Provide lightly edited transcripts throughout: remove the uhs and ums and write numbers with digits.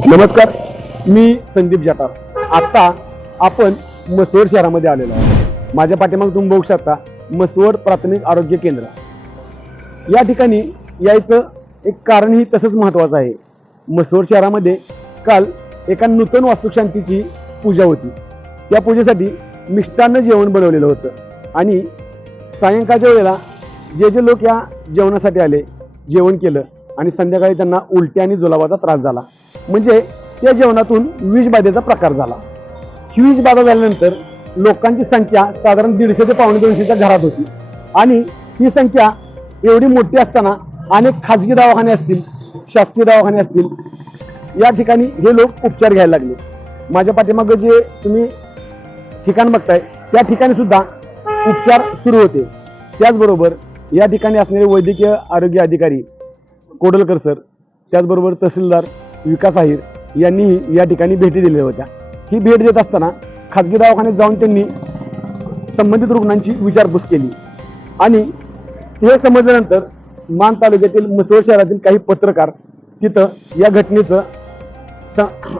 नमस्कार, मी संदीप जाटार। आता आपण मसवड शहरामध्ये आलेलो आहोत। माझ्या पाठीमागे तुम्ही बघू शकता मसवड प्राथमिक आरोग्य केंद्र। या ठिकाणी यायचं एक कारणही तसंच महत्त्वाचं आहे। मसवड शहरामध्ये काल एका नूतन वास्तुशांतीची पूजा होती। त्या पूजेसाठी मिष्टान्न जेवण बनवलेलं होतं आणि सायंकाळच्या वेळेला जे लोक या जेवणासाठी आले, जेवण केलं आणि संध्याकाळी त्यांना उलटी आणि जुलाबाचा त्रास झाला। म्हणजे त्या जेवणातून विषबाधेचा प्रकार झाला। ही विषबाधा झाल्यानंतर लोकांची संख्या साधारण 150 ते 250च्या घरात होती आणि ही संख्या एवढी मोठी असताना अनेक खाजगी दवाखाने असतील, शासकीय दवाखाने असतील, या ठिकाणी हे लोक उपचार घ्यायला लागले। माझ्या पाठीमागे जे तुम्ही ठिकाण बघताय त्या ठिकाणी सुद्धा उपचार सुरू होते। त्याचबरोबर या ठिकाणी असणारे वैद्यकीय आरोग्य अधिकारी कोडलकर सर, त्याचबरोबर तहसीलदार विकास आहिर यांनीही या ठिकाणी भेटी दिल्या होत्या। ही भेट देत असताना खाजगी दवाखान्यात जाऊन त्यांनी संबंधित रुग्णांची विचारपूस केली आणि हे समजल्यानंतर मान तालुक्यातील मसवड शहरातील काही पत्रकार तिथं या घटनेचं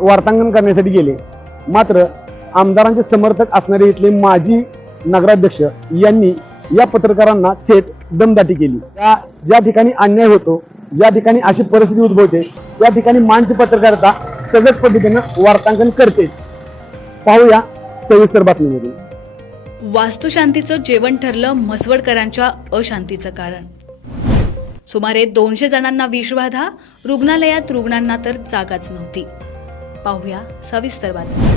वार्तांकन करण्यासाठी गेले। मात्र आमदारांचे समर्थक असणारे इथले माजी नगराध्यक्ष यांनी या पत्रकारांना थेट दमदाटी केली। ज्या ठिकाणी अन्याय होतो, ज्या ठिकाणी अशी परिस्थिती उद्भवते त्या ठिकाणी मानची पत्रकारिता सजग पद्धतीनं वार्तांकन करतेच। पाहूया सविस्तर बातमीमध्ये। वास्तुशांतीचं जेवण ठरलं मसवडकरांच्या अशांतीचं कारण। सुमारे 200 जणांना विषबाधा, रुग्णालयात रुग्णांना तर जागाच नव्हती। पाहूया सविस्तर बातमी।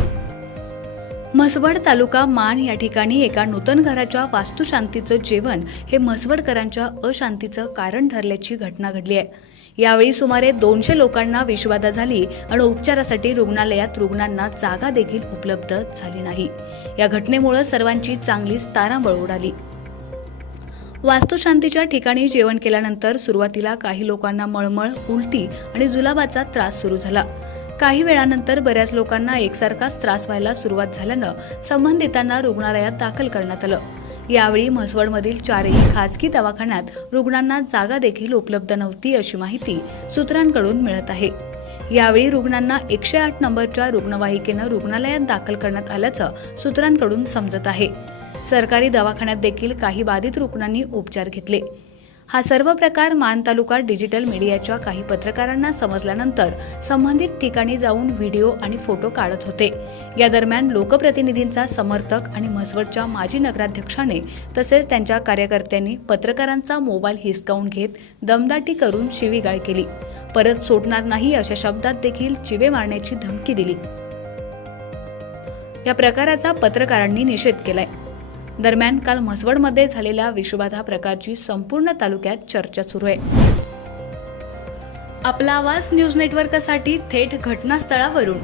मसवड तालुका मान या ठिकाणी एका नूतन घराच्या वास्तुशांतीचं जेवण हे मसवडकरांच्या अशांतीचं कारण ठरल्याची घटना घडली आहे। यावेळी सुमारे 200 लोकांना विषबाधा झाली आणि उपचारासाठी रुग्णालयात रुग्णांना जागा देखील उपलब्ध झाली नाही। या घटनेमुळे सर्वांची चांगलीच तारांबळ उडाली। वास्तुशांतीच्या ठिकाणी जेवण केल्यानंतर सुरुवातीला काही लोकांना मळमळ, उलटी आणि जुलाबाचा त्रास सुरू झाला। काही वेळानंतर बऱ्याच लोकांना एकसारखाच त्रास व्हायला सुरुवात झाल्यानं संबंधितांना रुग्णालयात दाखल करण्यात आलं। यावेळी म्हसवडमधील 4ही खासगी दवाखान्यात रुग्णांना जागा देखील उपलब्ध नव्हती अशी माहिती सूत्रांकडून मिळत आहे। यावेळी रुग्णांना 108 नंबरच्या रुग्णवाहिकेनं रुग्णालयात दाखल करण्यात आल्याचं सूत्रांकडून समजत आहे। सरकारी दवाखान्यात देखील काही बाधित रुग्णांनी उपचार घेतले। हा सर्व प्रकार मान तालुका डिजिटल मीडियाच्या काही पत्रकारांना समजल्यानंतर संबंधित ठिकाणी जाऊन व्हिडिओ आणि फोटो काढत होते। या दरम्यान लोकप्रतिनिधींचा समर्थक आणि म्हसवडच्या माजी नगराध्यक्षाने तसेच त्यांच्या कार्यकर्त्यांनी पत्रकारांचा मोबाईल हिसकावून घेत दमदाटी करून शिवीगाळ केली। परत सोडणार नाही अशा शब्दात देखील चिवे मारण्याची धमकी दिली। या प्रकाराचा पत्रकारांनी निषेध केलाय। दरम्यान काल म्हसवडमध्ये झालेल्या विषबाधा प्रकारची संपूर्ण तालुक्यात चर्चा सुरू आहे। आपला आवाज न्यूज नेटवर्कसाठी थेट घटनास्थळावरून